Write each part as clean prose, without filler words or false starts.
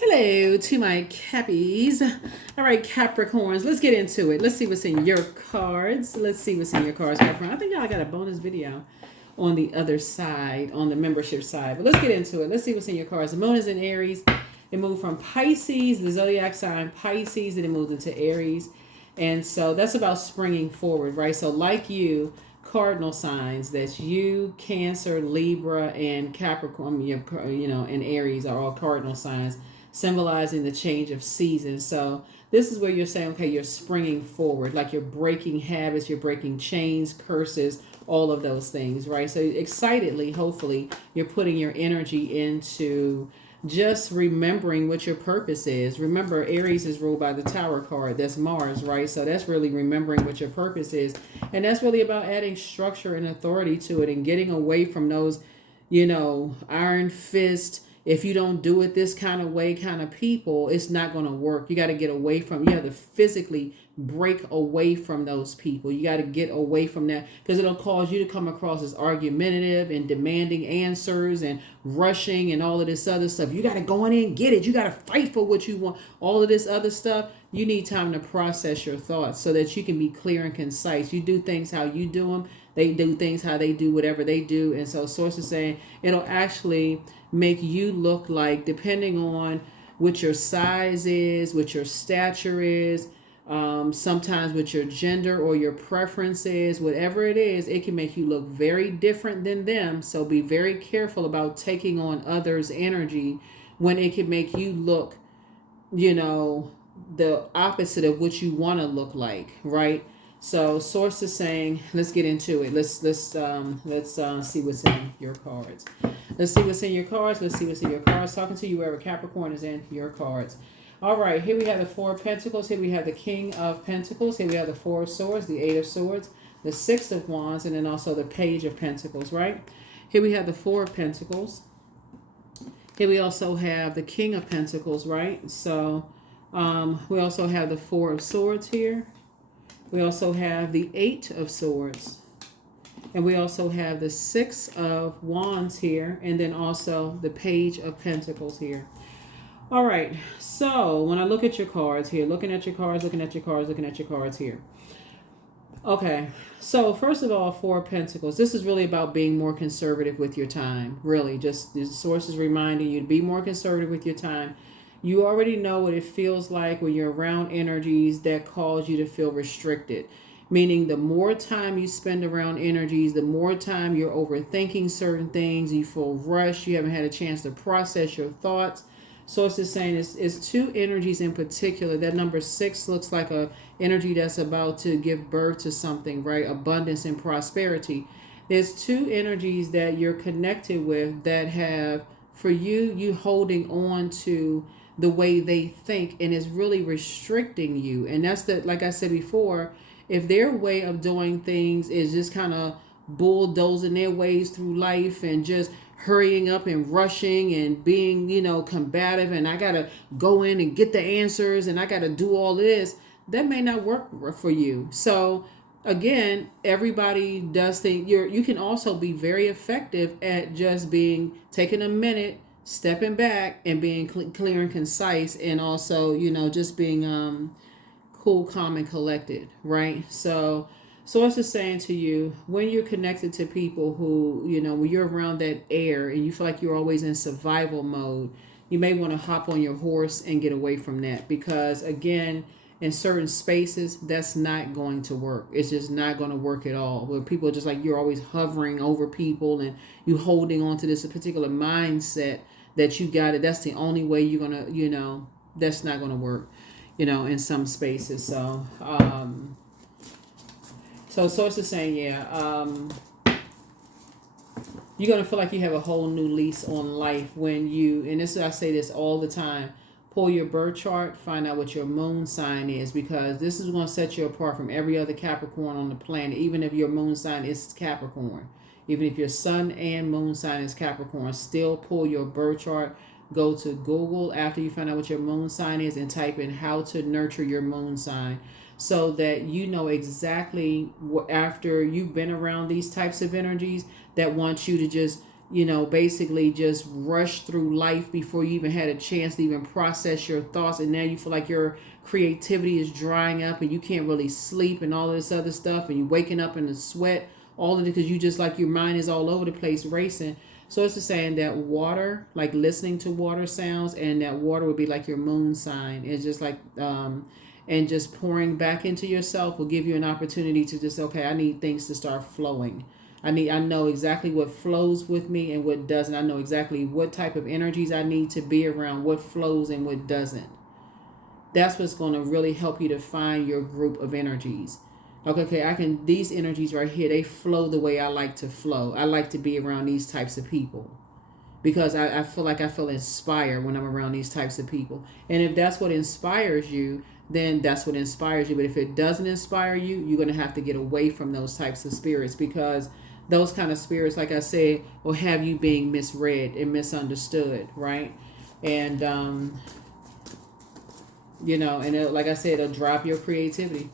Hello to my Cappies. All right, Capricorns, let's get into it. Let's see what's in your cards. Let's see what's in your cards, Capricorn. I think y'all got a bonus video on the other side, on the membership side. But let's get into it. Let's see what's in your cards. The moon is in Aries. It moved from Pisces, the zodiac sign Pisces, and it moved into Aries. And so that's about springing forward, right? So like you, cardinal signs, that's you, Cancer, Libra, and Capricorn, and Aries are all cardinal signs symbolizing the change of season. So this is where you're saying, okay, you're springing forward, like you're breaking habits, you're breaking chains, curses, all of those things, right? So excitedly, hopefully, you're putting your energy into just remembering what your purpose is. Remember, Aries is ruled by the Tower card. That's Mars, right? So that's really remembering what your purpose is. And that's really about adding structure and authority to it and getting away from those, iron fist, if you don't do it this kind of way kind of people, it's not going to work. You got to get away from, you have to physically break away from those people. You got to get away from that because it'll cause you to come across as argumentative and demanding answers and rushing and all of this other stuff. You got to go in and get it. You got to fight for what you want. All of this other stuff. You need time to process your thoughts so that you can be clear and concise. You do things how you do them. They do things how they do whatever they do. And so Source is saying it'll actually make you look like, depending on what your size is, what your stature is, sometimes what your gender or your preference is, whatever it is, it can make you look very different than them. So be very careful about taking on others' energy when it can make you look, the opposite of what you want to look like, right? So Source is saying, let's get into it. Let's see what's in your cards. Let's see what's in your cards. Let's see what's in your cards. Talking to you wherever Capricorn is in your cards. All right, here we have the Four of Pentacles. Here we have the King of Pentacles. Here we have the Four of Swords, the Eight of Swords, the Six of Wands, and then also the Page of Pentacles, right? Here we have the Four of Pentacles. Here we also have the King of Pentacles, right? So we also have the Four of Swords here. We also have the Eight of Swords. And we also have the Six of Wands here. And then also the Page of Pentacles here. All right. So when I look at your cards here, looking at your cards here. Okay. So first of all, Four of Pentacles. This is really about being more conservative with your time. Really, just the Source is reminding you to be more conservative with your time. You already know what it feels like when you're around energies that cause you to feel restricted. Meaning the more time you spend around energies, the more time you're overthinking certain things, you feel rushed, you haven't had a chance to process your thoughts. Source is saying it's two energies in particular. That number 6 looks like a energy that's about to give birth to something, right? Abundance and prosperity. There's two energies that you're connected with that have, for you holding on to the way they think, and it's really restricting you. And that's like I said before, if their way of doing things is just kind of bulldozing their ways through life and just hurrying up and rushing and being, combative, and I got to go in and get the answers and I got to do all this, that may not work for you. So again, everybody does think you can also be very effective at just taking a minute, stepping back and being clear and concise, and also, just being cool, calm, and collected, right? So Source is saying to you, when you're connected to people who, when you're around that air and you feel like you're always in survival mode, you may want to hop on your horse and get away from that, because again, in certain spaces, that's not going to work. It's just not going to work at all. Where people are just like, you're always hovering over people and you holding on to this particular mindset that you got it. That's the only way you're going to, that's not going to work, in some spaces. So, Source is saying, you're going to feel like you have a whole new lease on life when and I say this all the time, pull your birth chart, find out what your moon sign is, because this is going to set you apart from every other Capricorn on the planet, even if your moon sign is Capricorn. Even if your sun and moon sign is Capricorn, still pull your birth chart. Go to Google after you find out what your moon sign is and type in how to nurture your moon sign, so that you know exactly after you've been around these types of energies that want you to just basically just rush through life before you even had a chance to even process your thoughts. And now you feel like your creativity is drying up and you can't really sleep and all this other stuff. And you're waking up in a sweat, all of it because you just like your mind is all over the place racing. So it's just saying that water, like listening to water sounds, and that water would be like your moon sign. It's just like, and just pouring back into yourself will give you an opportunity to just, okay, I need things to start flowing. I know exactly what flows with me and what doesn't. I know exactly what type of energies I need to be around, what flows and what doesn't. That's what's going to really help you to find your group of energies. Okay, these energies right here, they flow the way I like to flow. I like to be around these types of people because I feel like I feel inspired when I'm around these types of people. And if that's what inspires you, then that's what inspires you. But if it doesn't inspire you, you're going to have to get away from those types of spirits, because those kind of spirits, like I said, will have you being misread and misunderstood, right? And, and like I said, it'll drop your creativity.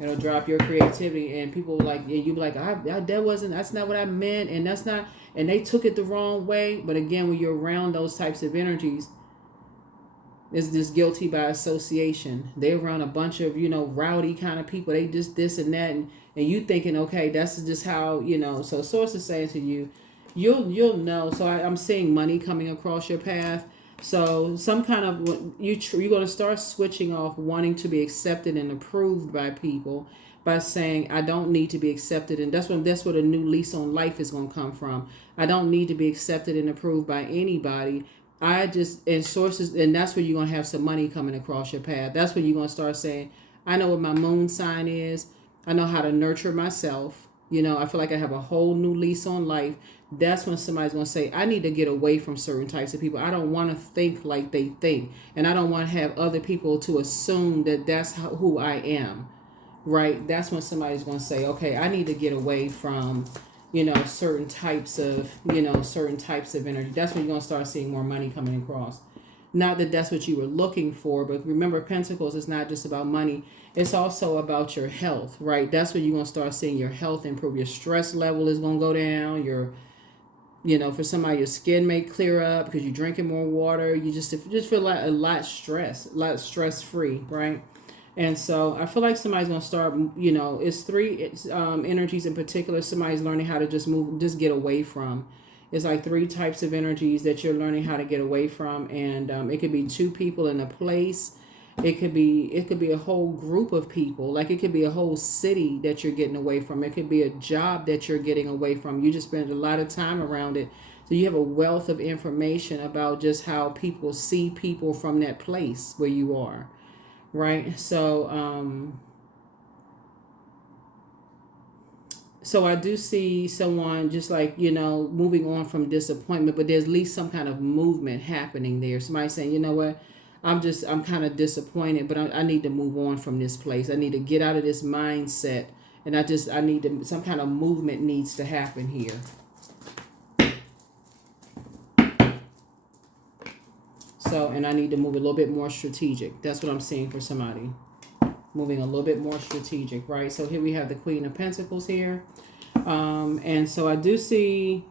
It'll drop your creativity, and people like, and you be like, that's not what I meant, and that's not, and they took it the wrong way. But again, when you're around those types of energies, it's this guilty by association. They're around a bunch of, rowdy kind of people. They just this and that, and you thinking, okay, that's just how, So source is saying to you, you'll know. So I'm seeing money coming across your path. So some kind of you're going to start switching off wanting to be accepted and approved by people by saying, I don't need to be accepted. And that's what a new lease on life is going to come from. I don't need to be accepted and approved by anybody. And sources, and that's where you're going to have some money coming across your path. That's when you're going to start saying, I know what my moon sign is. I know how to nurture myself. I feel like I have a whole new lease on life. That's when somebody's going to say, I need to get away from certain types of people. I don't want to think like they think. And I don't want to have other people to assume that that's who I am. Right? That's when somebody's going to say, okay, I need to get away from, certain types of energy. That's when you're going to start seeing more money coming across. Not that that's what you were looking for, but remember, Pentacles is not just about money. It's also about your health, right? That's when you're going to start seeing your health improve. Your stress level is going to go down. For somebody, your skin may clear up because you're drinking more water. You just feel like a lot stress free, right? And so I feel like somebody's going to start, it's three energies in particular. Somebody's learning how to just get away from. It's like three types of energies that you're learning how to get away from. And it could be two people in a place. It could be a whole group of people. Like it could be a whole city that you're getting away from. It could be a job that you're getting away from. You just spend a lot of time around it. So you have a wealth of information about just how people see people from that place where you are. Right? So, so I do see someone just like, moving on from disappointment, but there's at least some kind of movement happening there. Somebody saying, you know what? I'm kind of disappointed, but I need to move on from this place. I need to get out of this mindset. And some kind of movement needs to happen here. So, and I need to move a little bit more strategic. That's what I'm seeing for somebody. Moving a little bit more strategic, right? So here we have the Queen of Pentacles here. And so I do see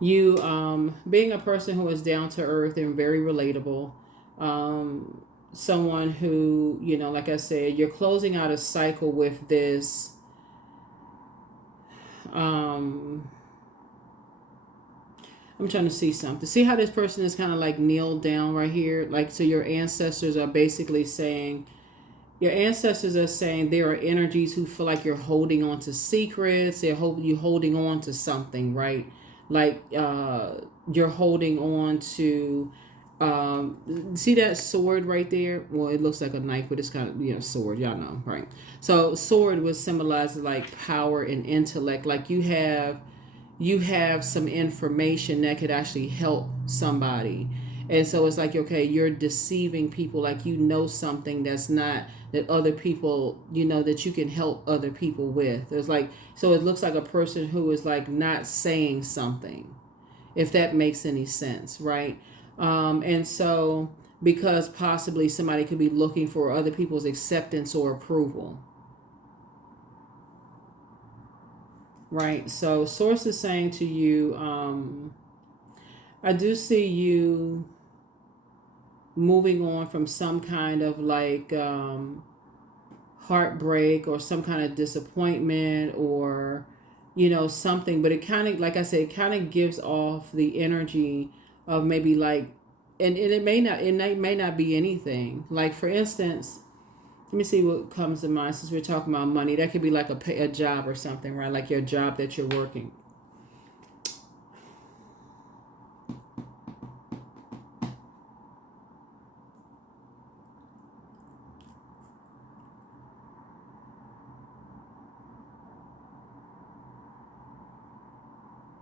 you being a person who is down to earth and very relatable. Someone who, like I said, you're closing out a cycle with this. I'm trying to see something. See how this person is kind of like kneeled down right here? Like, so your ancestors are basically saying, there are energies who feel like you're holding on to secrets. You're holding on to something, right? Like you're holding on to, see that sword right there? Well, it looks like a knife, but it's kind of, sword. Y'all know, right? So sword would symbolize like power and intellect. Like you have some information that could actually help somebody. And so it's like, okay, you're deceiving people, like something that's not, that other people, that you can help other people with. There's like, so it looks like a person who is like not saying something, if that makes any sense, right? And so because possibly somebody could be looking for other people's acceptance or approval. right? So source is saying to you, I do see you moving on from some kind of like heartbreak or some kind of disappointment or something, but it kind of, like I said, it kind of gives off the energy of maybe like, and it may not be anything. Like for instance, let me see what comes to mind since we're talking about money. That could be like a job or something, right? Like your job that you're working.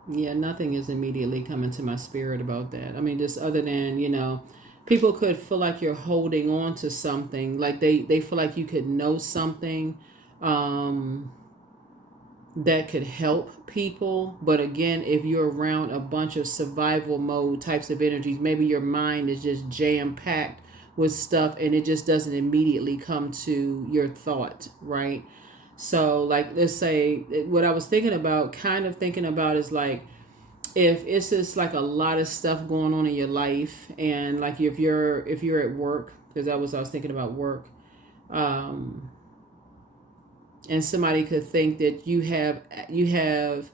Yeah, nothing is immediately coming to my spirit about that. I mean, just other than, people could feel like you're holding on to something, like they feel like you could know something um, that could help people. But again, if you're around a bunch of survival mode types of energies, maybe your mind is just jam packed with stuff and it just doesn't immediately come to your thought, right? So, like, let's say what I was kind of thinking about is like, if it's just like a lot of stuff going on in your life, and like if you're at work, because I was thinking about work, um, and somebody could think that you have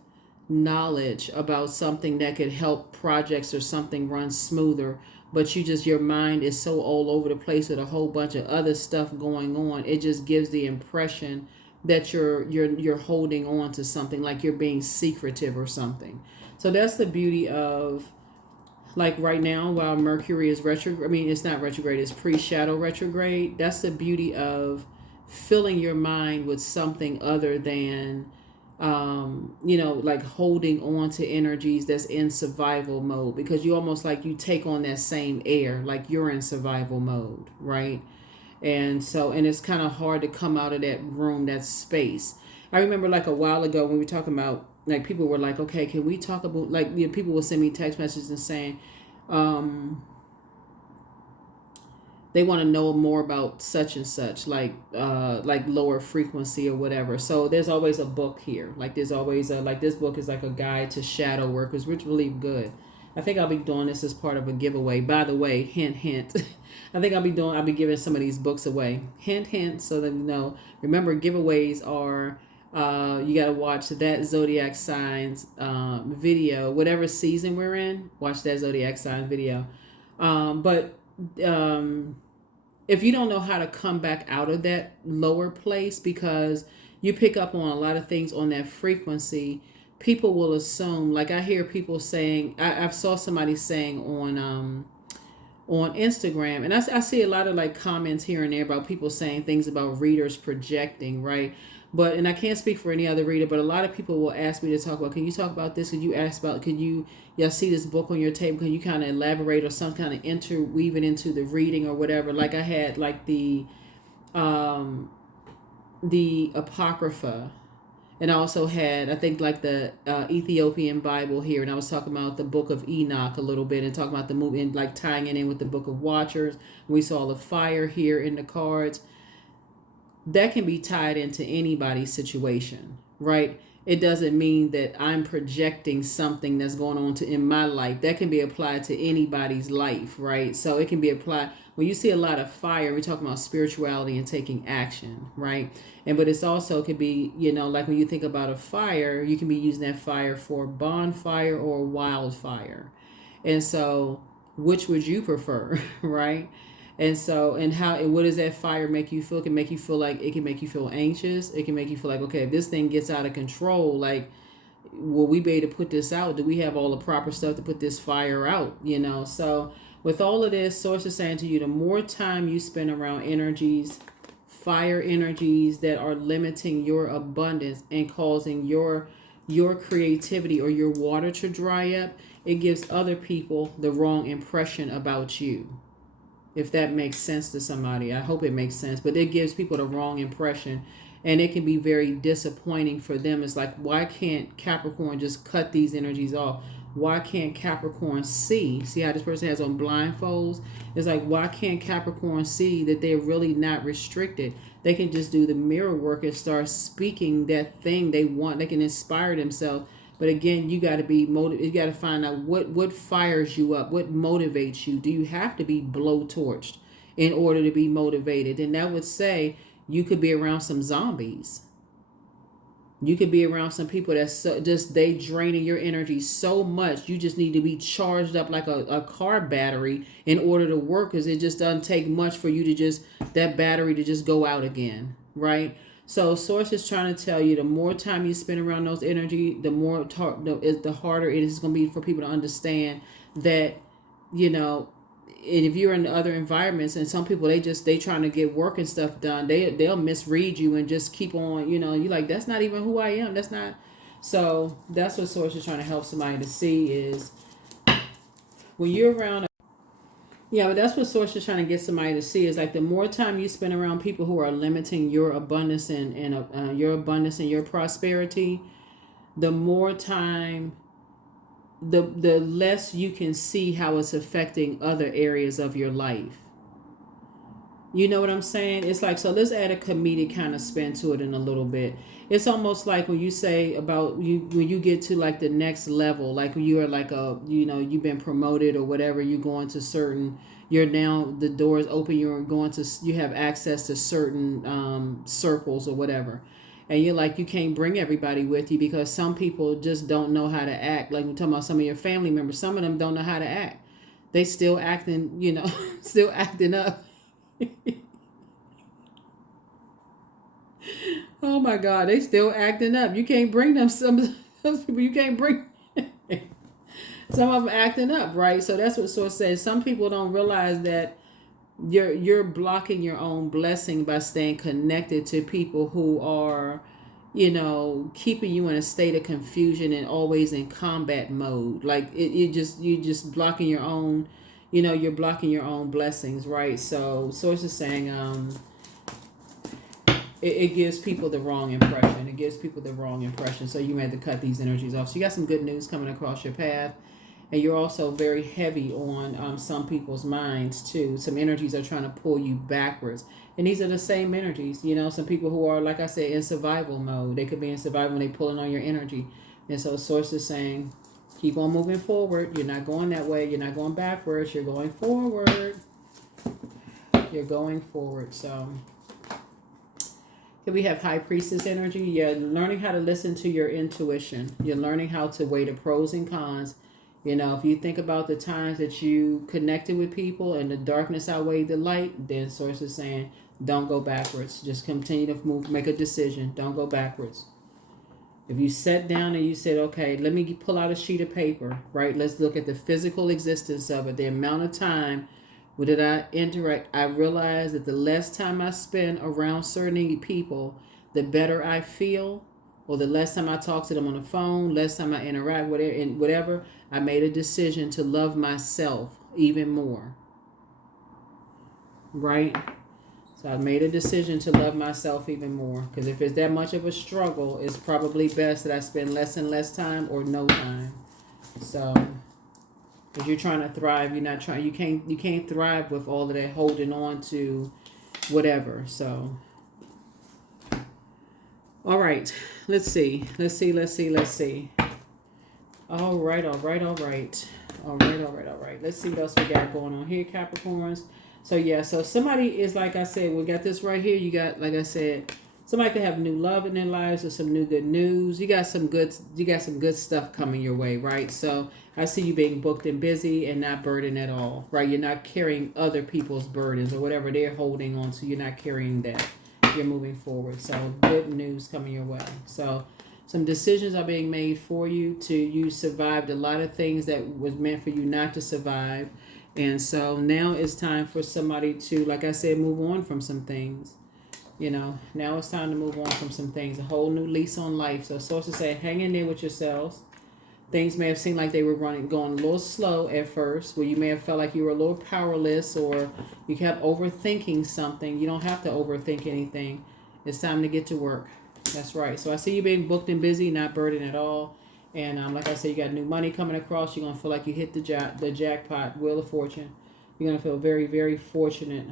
knowledge about something that could help projects or something run smoother, but your mind is so all over the place with a whole bunch of other stuff going on. It just gives the impression that you're holding on to something, like you're being secretive or something. So that's the beauty of, like, right now while Mercury is retrograde. I mean, it's not retrograde, it's pre-shadow retrograde. That's the beauty of filling your mind with something other than like holding on to energies that's in survival mode, because you almost like you take on that same air, like you're in survival mode, right? And it's kind of hard to come out of that room, that space. I remember like a while ago when we were talking about, like, people were like, okay, can we talk about, like, people will send me text messages and saying um they want to know more about such and such, like lower frequency or whatever. So there's always a book here. Like there's always like, this book is like a guide to shadow workers, which really good. I think I'll be doing this as part of a giveaway. By the way, hint hint. I think I'll be giving some of these books away. Hint hint, so that you know. Remember, giveaways are you got to watch that Zodiac Signs video, whatever season we're in. Watch that Zodiac Sign video. But um, if you don't know how to come back out of that lower place, because you pick up on a lot of things on that frequency, people will assume, like I hear people saying, I saw somebody saying on Instagram, and I see a lot of like comments here and there about people saying things about readers projecting, right? But, and I can't speak for any other reader, but a lot of people will ask me to talk about, can you talk about this? Could you ask about, could you, y'all see this book on your table? Can you kind of elaborate or some kind of interweave it into the reading or whatever? Like I had like the Apocrypha, and I also had, I think, like the Ethiopian Bible here, and I was talking about the Book of Enoch a little bit, and talking about the movie, and like tying it in with the Book of Watchers. We saw the fire here in the cards. That can be tied into anybody's situation, right? It doesn't mean that I'm projecting something that's going on in my life. That can be applied to anybody's life, right? So it can be applied when you see a lot of fire. We're talking about spirituality and taking action, right? And but it's also could be, like when you think about a fire, you can be using that fire for bonfire or wildfire. And so, which would you prefer, right? And so, and what does that fire make you feel? It can make you feel like, it can make you feel anxious. It can make you feel like, okay, if this thing gets out of control, like, will we be able to put this out? Do we have all the proper stuff to put this fire out? So with all of this, source is saying to you, the more time you spend around energies, fire energies that are limiting your abundance and causing your creativity or your water to dry up, it gives other people the wrong impression about you. If that makes sense to somebody, I hope it makes sense. But it gives people the wrong impression, and it can be very disappointing for them. It's like, why can't Capricorn just cut these energies off? why can't Capricorn see? See how this person has on blindfolds? It's like, why can't Capricorn see that they're really not restricted? They can just do the mirror work and start speaking that thing they want. They can inspire themselves. But again, you got to be motivated. You got to find out what fires you up, what motivates you. Do you have to be blowtorched in order to be motivated? And that would say you could be around some zombies. You could be around some people that's just they draining your energy so much. You just need to be charged up like a car battery in order to work, because it just doesn't take much for you to just that battery to just go out again, right? So source is trying to tell you the more time you spend around those energy, the harder it is going to be for people to understand that, you know. And if you're in other environments, and some people they trying to get work and stuff done, they'll misread you and just keep on, you know, you're like, that's not even who I am. That's not. So that's what source is trying to help somebody to see is when you're around. Yeah, but that's what source is trying to get somebody to see is like the more time you spend around people who are limiting your abundance and your abundance and your prosperity, the more time, the less you can see how it's affecting other areas of your life. You know what I'm saying? It's like, so let's add a comedic kind of spin to it in a little bit. It's almost like when you say about you, when you get to like the next level, like when you are like you've been promoted or whatever, you go into certain, you're now, the doors open, you have access to certain circles or whatever. And you're like, you can't bring everybody with you because some people just don't know how to act. Like we're talking about some of your family members, some of them don't know how to act. They still acting, still acting up. Oh my God, they still acting up. You can't bring them. Some those people you can't bring. Some of them acting up, right? So that's what source says. Some people don't realize that you're blocking your own blessing by staying connected to people who are, keeping you in a state of confusion and always in combat mode. Like you just blocking your own, you're blocking your own blessings, right? So source is saying, it gives people the wrong impression. It gives people the wrong impression. So you may have to cut these energies off. So you got some good news coming across your path. And you're also very heavy on some people's minds too. Some energies are trying to pull you backwards. And these are the same energies. Some people who are, like I said, in survival mode. They could be in survival when they're pulling on your energy. And so source is saying, keep on moving forward. You're not going that way. You're not going backwards. You're going forward. You're going forward. So here we have High Priestess energy. You're learning how to listen to your intuition. You're learning how to weigh the pros and cons. If you think about the times that you connected with people and the darkness outweighed the light, then source is saying, don't go backwards. Just continue to move, make a decision. Don't go backwards. If you sat down and you said, okay, let me pull out a sheet of paper, right? Let's look at the physical existence of it, the amount of time did I interact. I realized that the less time I spend around certain people, the better I feel. Or the less time I talk to them on the phone, less time I interact with it, and whatever, I made a decision to love myself even more. Right? So I made a decision to love myself even more. Because if it's that much of a struggle, it's probably best that I spend less and less time or no time. So, because you're trying to thrive, you're not trying. You can't thrive with all of that holding on to whatever. So. All right, let's see. All right. Let's see what else we got going on here, Capricorns. So somebody is, like I said, we got this right here. You got, like I said, somebody could have new love in their lives or some new good news. You got some good stuff coming your way, right? So I see you being booked and busy and not burdened at all, right? You're not carrying other people's burdens or whatever they're holding on to. You're not carrying that. You're moving forward. So good news coming your way. So some decisions are being made for you you survived a lot of things that was meant for you not to survive. And so now it's time for somebody to, like I said, move on from some things. Now it's time to move on from some things. A whole new lease on life. So sources say, hang in there with yourselves. Things may have seemed like they were going a little slow at first, where you may have felt like you were a little powerless or you kept overthinking something. You don't have to overthink anything. It's time to get to work. That's right. So I see you being booked and busy, not burdened at all. And like I said, you got new money coming across. You're going to feel like you hit the jackpot, Wheel of Fortune. You're going to feel very, very fortunate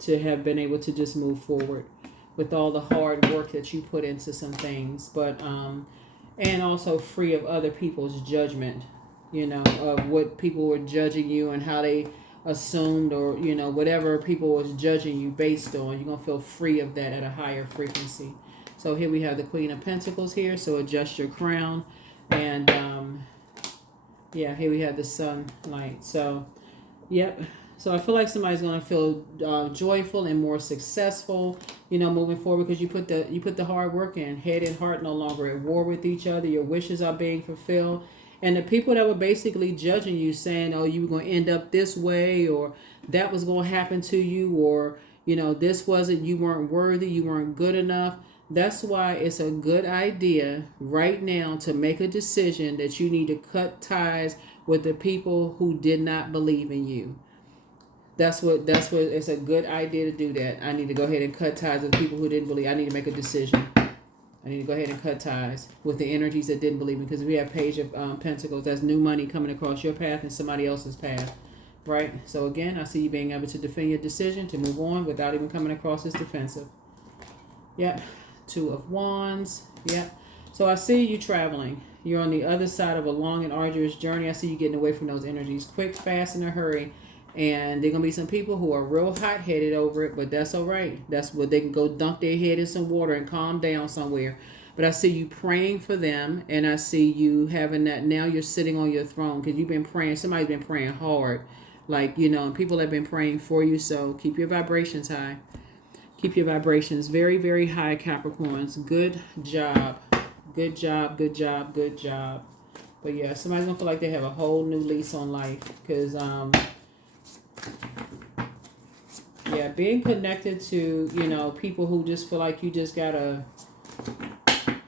to have been able to just move forward with all the hard work that you put into some things. But, and also free of other people's judgment, of what people were judging you and how they assumed, or, whatever people was judging you based on. You're going to feel free of that at a higher frequency. So here we have the Queen of Pentacles here. So adjust your crown. And yeah, here we have the sunlight. So yep. So I feel like somebody's going to feel joyful and more successful, moving forward, because you put the hard work in. Head and heart no longer at war with each other. Your wishes are being fulfilled. And the people that were basically judging you, saying, oh, you were going to end up this way, or that was going to happen to you, or, this wasn't, you weren't worthy, you weren't good enough. That's why it's a good idea right now to make a decision that you need to cut ties with the people who did not believe in you. That's what it's a good idea to do that. I need to go ahead and cut ties with people who didn't believe. I need to make a decision. I need to go ahead and cut ties with the energies that didn't believe me, because we have Page of Pentacles. That's new money coming across your path and somebody else's path, right? So again, I see you being able to defend your decision, to move on without even coming across as defensive. Yep. Two of Wands. Yep. So I see you traveling. You're on the other side of a long and arduous journey. I see you getting away from those energies quick, fast, in a hurry. And there are going to be some people who are real hot-headed over it, but that's all right. That's what they can go dunk their head in some water and calm down somewhere. But I see you praying for them, and I see you having that. Now you're sitting on your throne because you've been praying. Somebody's been praying hard, and people have been praying for you. So keep your vibrations high. Keep your vibrations very, very high, Capricorns. Good job. Good job, good job, good job. But yeah, somebody's going to feel like they have a whole new lease on life. Because, yeah, being connected to, people who just feel like you just got to, I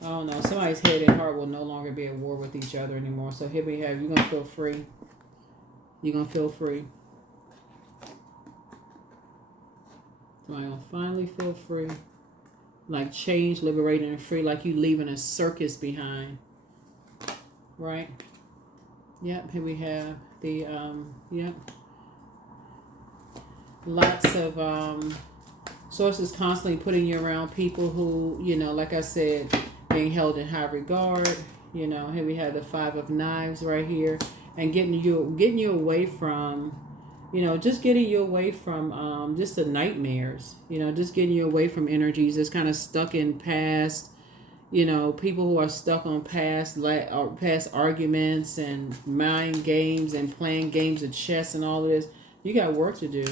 don't know, somebody's head and heart will no longer be at war with each other anymore. So here we have, you're going to feel free. You're going to feel free. Somebody will finally feel free. Like change, liberating, and free. Like you leaving a circus behind. Right? Yep. Here we have the, yep. Lots of sources constantly putting you around people who, like I said, being held in high regard. Here we have the Five of Knives right here. And getting you away from, just getting you away from just the nightmares, just getting you away from energies that's kind of stuck in past, people who are stuck on past arguments and mind games and playing games of chess and all of this. You got work to do.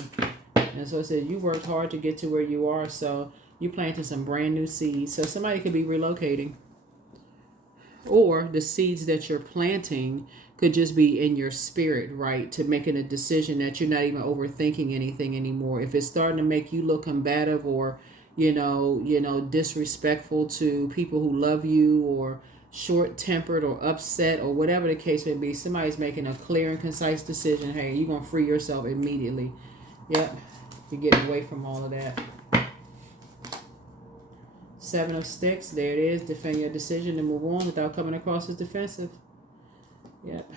And so I said, you worked hard to get to where you are. So you planted some brand new seeds. So somebody could be relocating. Or the seeds that you're planting could just be in your spirit, right? To making a decision that you're not even overthinking anything anymore. If it's starting to make you look combative or, disrespectful to people who love you, or short-tempered or upset, or whatever the case may be, somebody's making a clear and concise decision. Hey, you're going to free yourself immediately. Yep. You're getting away from all of that. Seven of Sticks. There it is. Defend your decision to move on without coming across as defensive. Yep.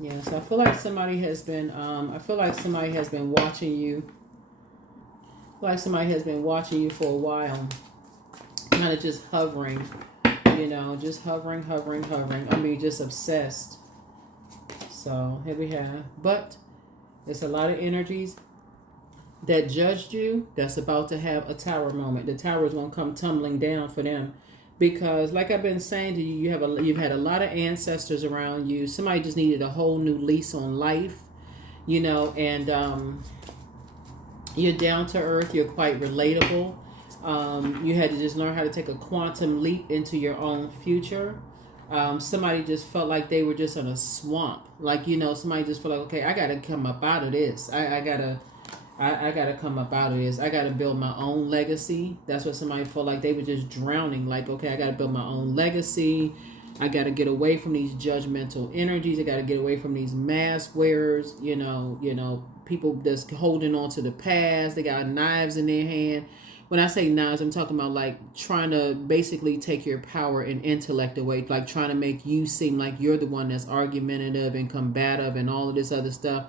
Yeah, so I feel like somebody has been watching you. Like somebody has been watching you for a while. Kind of just hovering. Just hovering. I mean, just obsessed. So here we have. But there's a lot of energies that judged you that's about to have a tower moment. The tower is going to come tumbling down for them. Because like I've been saying to you, you've had a lot of ancestors around you. Somebody just needed a whole new lease on life. And you're down to earth. You're quite relatable. You had to just learn how to take a quantum leap into your own future. Somebody just felt like they were just in a swamp. Like, somebody just felt like, okay, I got to come up out of this. I gotta come up out of this. I gotta build my own legacy. That's what somebody felt like they were just drowning. Like, okay, I gotta build my own legacy. I gotta get away from these judgmental energies. I gotta get away from these mask wearers. People people that's holding on to the past. They got knives in their hand. When I say knives, I'm talking about like trying to basically take your power and intellect away, like trying to make you seem like you're the one that's argumentative and combative and all of this other stuff,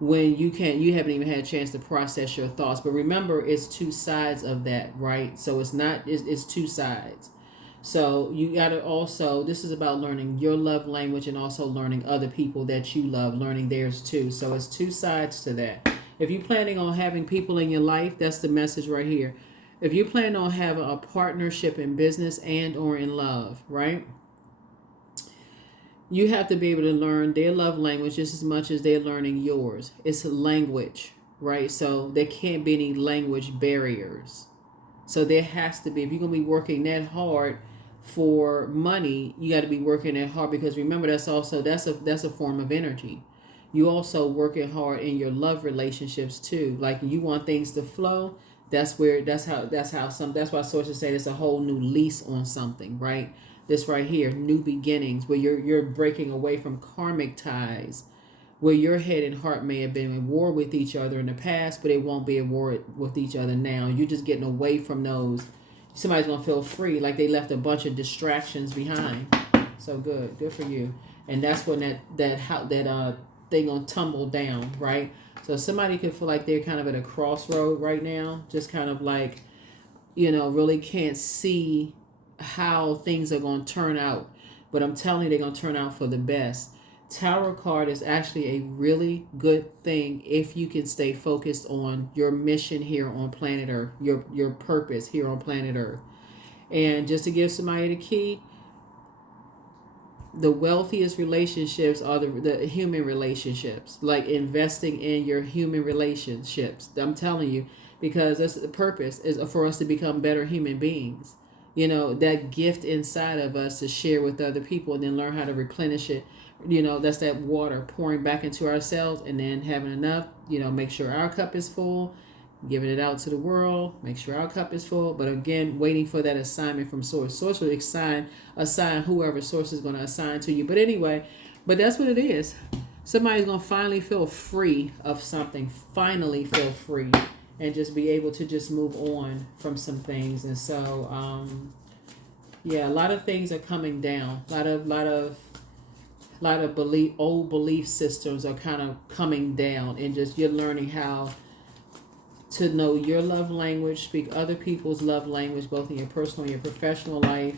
when you haven't even had a chance to process your thoughts. But remember, it's two sides of that, right? So it's two sides. So you got to also, this is about learning your love language and also learning other people that you love, learning theirs too. So it's two sides to that. If you're planning on having people in your life, that's the message right here. If you plan on having a partnership in business and or in love, right? You have to be able to learn their love language just as much as they're learning yours. It's a language, right? So there can't be any language barriers. So there has to be, if you're going to be working that hard for money, you got to be working that hard, because remember, that's a form of energy. You also working hard in your love relationships too. Like you want things to flow. That's why sources say it's a whole new lease on something, right? This right here, new beginnings, where you're breaking away from karmic ties, where your head and heart may have been in war with each other in the past, but it won't be at war with each other now. You're just getting away from those. Somebody's gonna feel free, like they left a bunch of distractions behind. So good for you. And that's when that thing gonna tumble down, right? So somebody could feel like they're kind of at a crossroad right now, just kind of like, really can't see how things are going to turn out. But I'm telling you, they're going to turn out for the best. Tower card is actually a really good thing if you can stay focused on your mission here on planet Earth, your purpose here on planet Earth. And just to give somebody the key, the wealthiest relationships are the human relationships, like investing in your human relationships. I'm telling you, because that's the purpose, is for us to become better human beings. That gift inside of us to share with other people and then learn how to replenish it. That's that water pouring back into ourselves and then having enough, make sure our cup is full, giving it out to the world, make sure our cup is full. But again, waiting for that assignment from source. Source will assign whoever source is going to assign to you. But anyway, that's what it is. Somebody's going to finally feel free of something, finally feel free, and just be able to just move on from some things. And so, a lot of things are coming down. A lot of old belief systems are kind of coming down, and just you're learning how to know your love language, speak other people's love language, both in your personal and your professional life.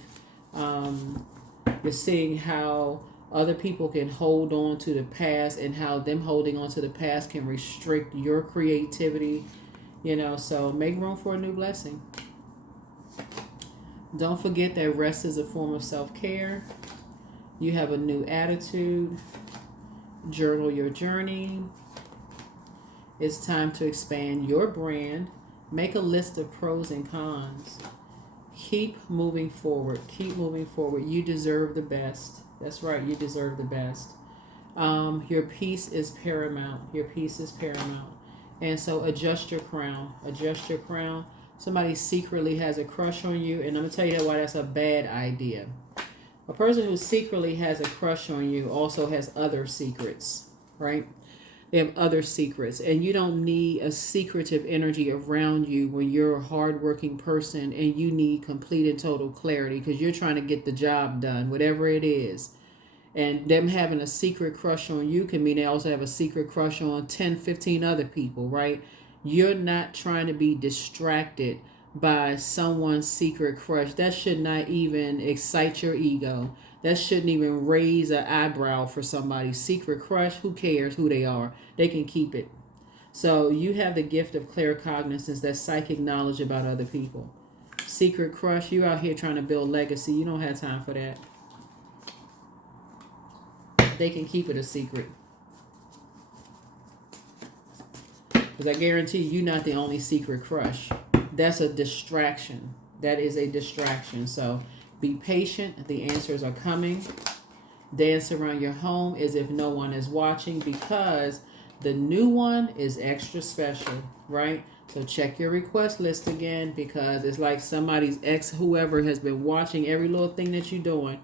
You're seeing how other people can hold on to the past and how them holding on to the past can restrict your creativity. So make room for a new blessing. Don't forget that rest is a form of self-care. You have a new attitude. Journal your journey. It's time to expand your brand. Make a list of pros and cons. Keep moving forward. Keep moving forward. You deserve the best. That's right. You deserve the best. Your peace is paramount. Your peace is paramount. And so adjust your crown. Adjust your crown. Somebody secretly has a crush on you. And I'm going to tell you why that's a bad idea. A person who secretly has a crush on you also has other secrets, right? They have other secrets. And you don't need a secretive energy around you when you're a hardworking person and you need complete and total clarity because you're trying to get the job done, whatever it is. And them having a secret crush on you can mean they also have a secret crush on 10, 15 other people, right? You're not trying to be distracted by someone's secret crush. That should not even excite your ego. That shouldn't even raise an eyebrow for somebody's secret crush. Who cares who they are? They can keep it. So you have the gift of claircognizance, that psychic knowledge about other people. Secret crush, you out here trying to build legacy. You don't have time for that. They can keep it a secret. Because I guarantee you're not the only secret crush. That's a distraction. That is a distraction. So be patient. The answers are coming. Dance around your home as if no one is watching, because the new one is extra special, right? So check your request list again, because it's like somebody's ex, whoever has been watching every little thing that you're doing.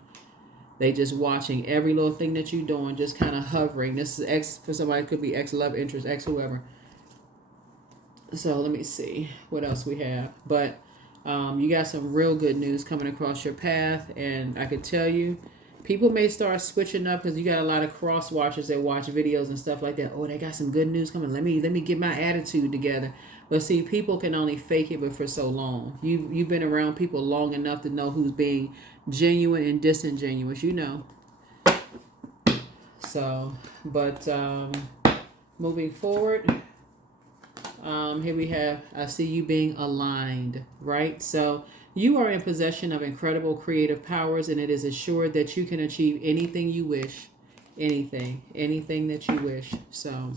They just watching every little thing that you're doing, just kind of hovering. This is ex, for somebody, it could be ex love interest, ex whoever. So let me see what else we have. But you got some real good news coming across your path, and I could tell you, people may start switching up because you got a lot of cross watchers that watch videos and stuff like that. Oh, they got some good news coming. Let me get my attitude together. But see, people can only fake it, but for so long. You've been around people long enough to know who's being genuine and disingenuous. You know. So, but moving forward. Here we have, I see you being aligned, right? So you are in possession of incredible creative powers, and it is assured that you can achieve anything you wish. Anything that you wish. So,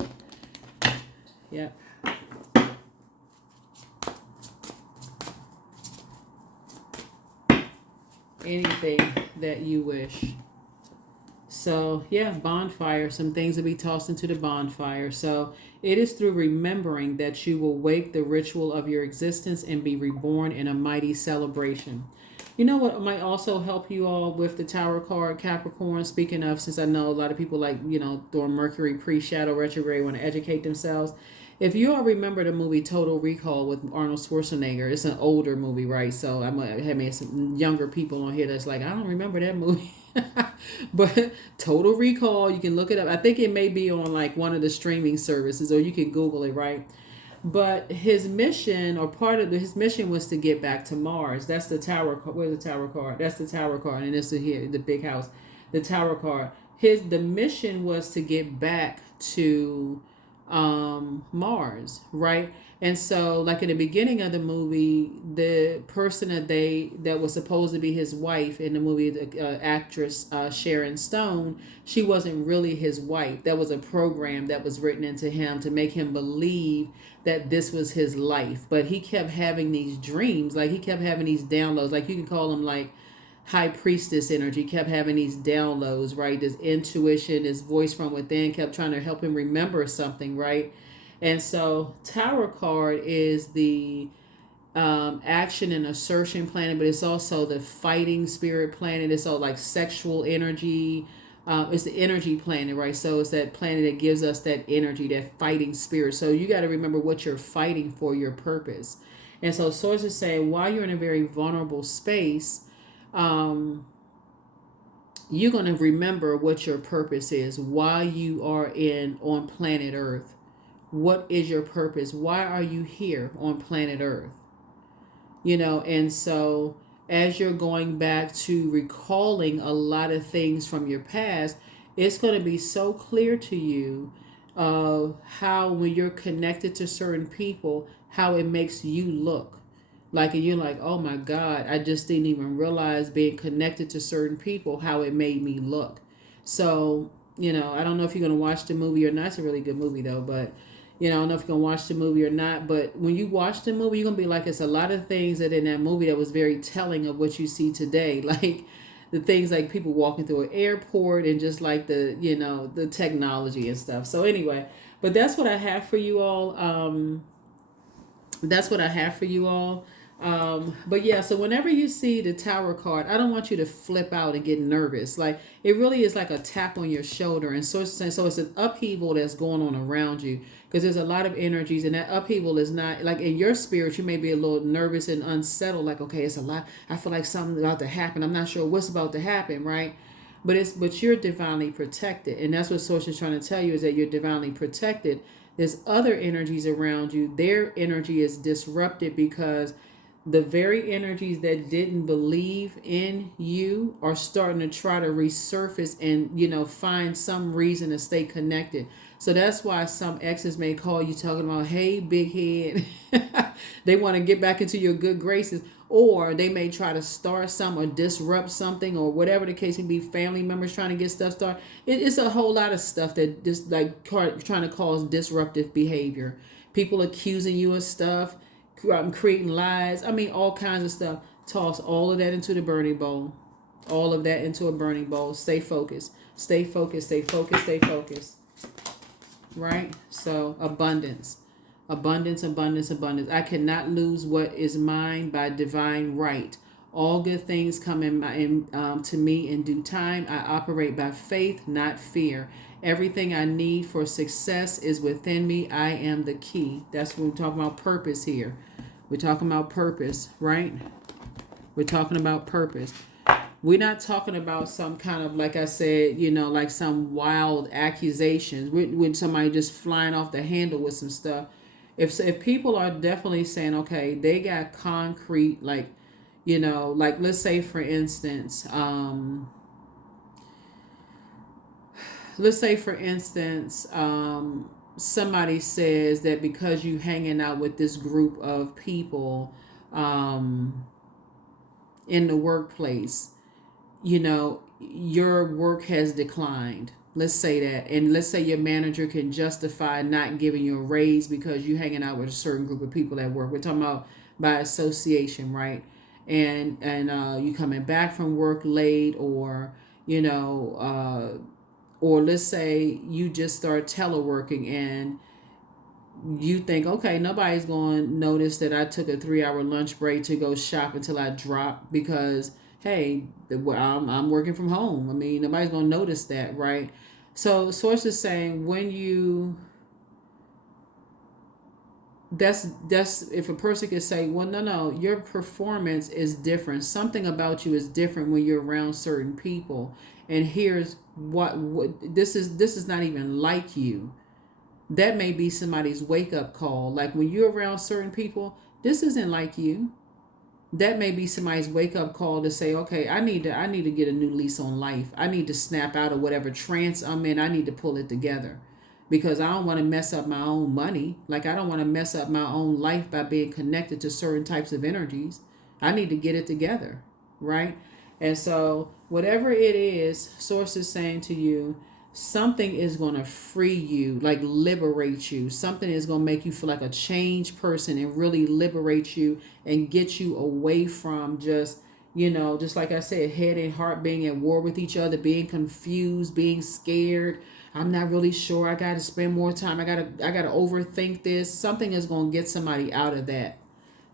yep. Anything that you wish. So, yeah, bonfire. Some things will be tossed into the bonfire. So, it is through remembering that you will wake the ritual of your existence and be reborn in a mighty celebration. You know what might also help you all with the Tower card, Capricorn? Speaking of, since I know a lot of people like, during Mercury pre-shadow retrograde want to educate themselves. If you all remember the movie Total Recall with Arnold Schwarzenegger, it's an older movie, right? So I might have some younger people on here that's like, I don't remember that movie. But Total Recall, you can look it up. I think it may be on like one of the streaming services, or you can Google it, right? But his mission, or part of his mission, was to get back to Mars. That's the Tower. Where's the Tower card? That's the Tower card, and it's here, the big house, the Tower card. The mission was to get back to Mars, right? And so, like in the beginning of the movie, the person that was supposed to be his wife in the movie, the actress Sharon Stone, she wasn't really his wife. That was a program that was written into him to make him believe that this was his life. But he kept having these dreams, like he kept having these downloads, like you can call them like high priestess energy, kept having these downloads, right? This intuition, this voice from within kept trying to help him remember something, right? And so Tower card is the action and assertion planet, but it's also the fighting spirit planet. It's all like sexual energy. It's the energy planet, right? So it's that planet that gives us that energy, that fighting spirit. So you got to remember what you're fighting for, your purpose. And so sources say while you're in a very vulnerable space, you're going to remember what your purpose is while you are on planet Earth. What is your purpose? Why are you here on planet Earth? And so as you're going back to recalling a lot of things from your past, it's going to be so clear to you how when you're connected to certain people, how it makes you look. Like, and you're like, oh my God, I just didn't even realize being connected to certain people, how it made me look. So, I don't know if you're going to watch the movie or not. It's a really good movie though, but I don't know if you're going to watch the movie or not. But when you watch the movie, you're going to be like, it's a lot of things that in that movie that was very telling of what you see today. Like the things like people walking through an airport and just like the technology and stuff. So anyway, but that's what I have for you all. That's what I have for you all. But yeah, so whenever you see the Tower card, I don't want you to flip out and get nervous. Like it really is like a tap on your shoulder, and so it's an upheaval that's going on around you because there's a lot of energies, and that upheaval is not like in your spirit. You may be a little nervous and unsettled. Like, okay, it's a lot. I feel like something's about to happen. I'm not sure what's about to happen, right? But you're divinely protected, and that's what Source is trying to tell you is that you're divinely protected. There's other energies around you. Their energy is disrupted because the very energies that didn't believe in you are starting to try to resurface and find some reason to stay connected. So that's why some exes may call you talking about, hey, big head. They want to get back into your good graces, or they may try to start some or disrupt something, or whatever the case may be. Family members trying to get stuff started. It's a whole lot of stuff that just like trying to cause disruptive behavior. People accusing you of stuff, creating lies. I mean, all kinds of stuff. Toss all of that into the burning bowl. All of that into a burning bowl. Stay focused. Stay focused. Stay focused. Stay focused. Right? So, abundance. Abundance, abundance, abundance. I cannot lose what is mine by divine right. All good things come to me in due time. I operate by faith, not fear. Everything I need for success is within me. I am the key. That's what we're talking about, purpose here. We're talking about purpose, right? We're talking about purpose. We're not talking about some kind of, like I said, like some wild accusations. When somebody just flying off the handle with some stuff. If people are definitely saying, okay, they got concrete, like, like let's say for instance, somebody says that because you hanging out with this group of people in the workplace, your work has declined. Let's say that. And let's say your manager can justify not giving you a raise because you're hanging out with a certain group of people at work. We're talking about by association, right? And you coming back from work late, or or let's say you just start teleworking and you think, okay, nobody's going to notice that I took a 3-hour lunch break to go shop until I drop because, hey, I'm working from home. I mean, nobody's going to notice that, right? So source is saying that's if a person could say, well, no, your performance is different. Something about you is different when you're around certain people. And here's what this is not even like you. That may be somebody's wake up call. Like when you're around certain people, this isn't like you. That may be somebody's wake up call to say, okay, I need to get a new lease on life. I need to snap out of whatever trance I'm in. I need to pull it together because I don't want to mess up my own money. Like I don't want to mess up my own life by being connected to certain types of energies. I need to get it together, right? And so whatever it is, source is saying to you, something is going to free you, like liberate you. Something is going to make you feel like a changed person and really liberate you and get you away from just, just like I said, head and heart being at war with each other, being confused, being scared. I'm not really sure. I got to spend more time. I got to overthink this. Something is going to get somebody out of that.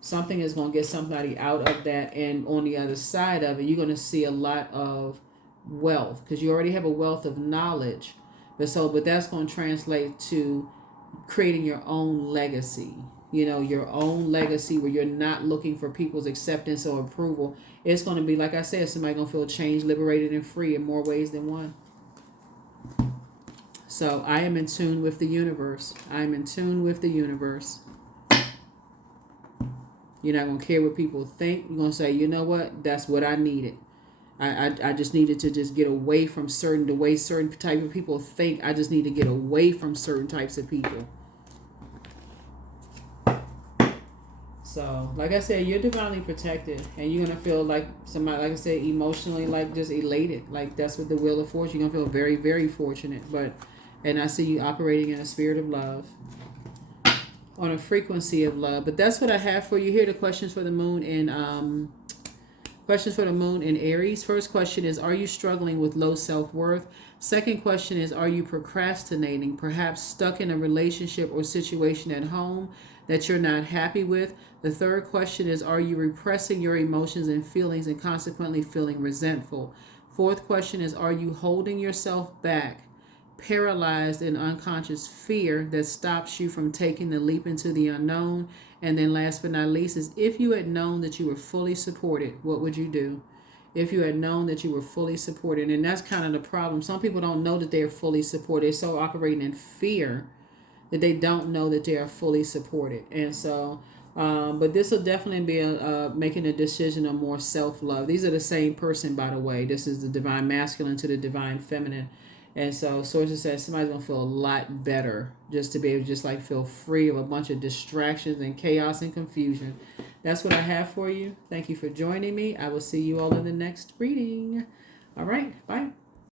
Something is going to get somebody out of that. And on the other side of it, you're going to see a lot of wealth because you already have a wealth of knowledge. But that's going to translate to creating your own legacy. Your own legacy where you're not looking for people's acceptance or approval. It's going to be, like I said, somebody going to feel changed, liberated, and free in more ways than one. So I am in tune with the universe. I'm in tune with the universe. You're not going to care what people think. You're going to say, you know what? That's what I needed. I just needed to just get away from the way certain type of people think. I just need to get away from certain types of people. So, like I said, you're divinely protected. And you're going to feel like somebody, like I said, emotionally, like just elated. Like that's what the wheel of fortune. You're going to feel very, very fortunate. And I see you operating in a spirit of love. On a frequency of love. But that's what I have for you here. The questions for the moon in Aries. First question is, are you struggling with low self-worth? Second question is, are you procrastinating, perhaps stuck in a relationship or situation at home that you're not happy with? The third question is, are you repressing your emotions and feelings and consequently feeling resentful? Fourth question is, are you holding yourself back, paralyzed in unconscious fear that stops you from taking the leap into the unknown? And then last but not least is, if you had known that you were fully supported, what would you do? If you had known that you were fully supported. And that's kind of the problem. Some people don't know that they're fully supported. They're so operating in fear that they don't know that they are fully supported. And so, but this will definitely be making a decision of more self-love. These are the same person, by the way. This is the divine masculine to the divine feminine. And so sources says somebody's going to feel a lot better just to be able to just like feel free of a bunch of distractions and chaos and confusion. That's what I have for you. Thank you for joining me. I will see you all in the next reading. All right. Bye.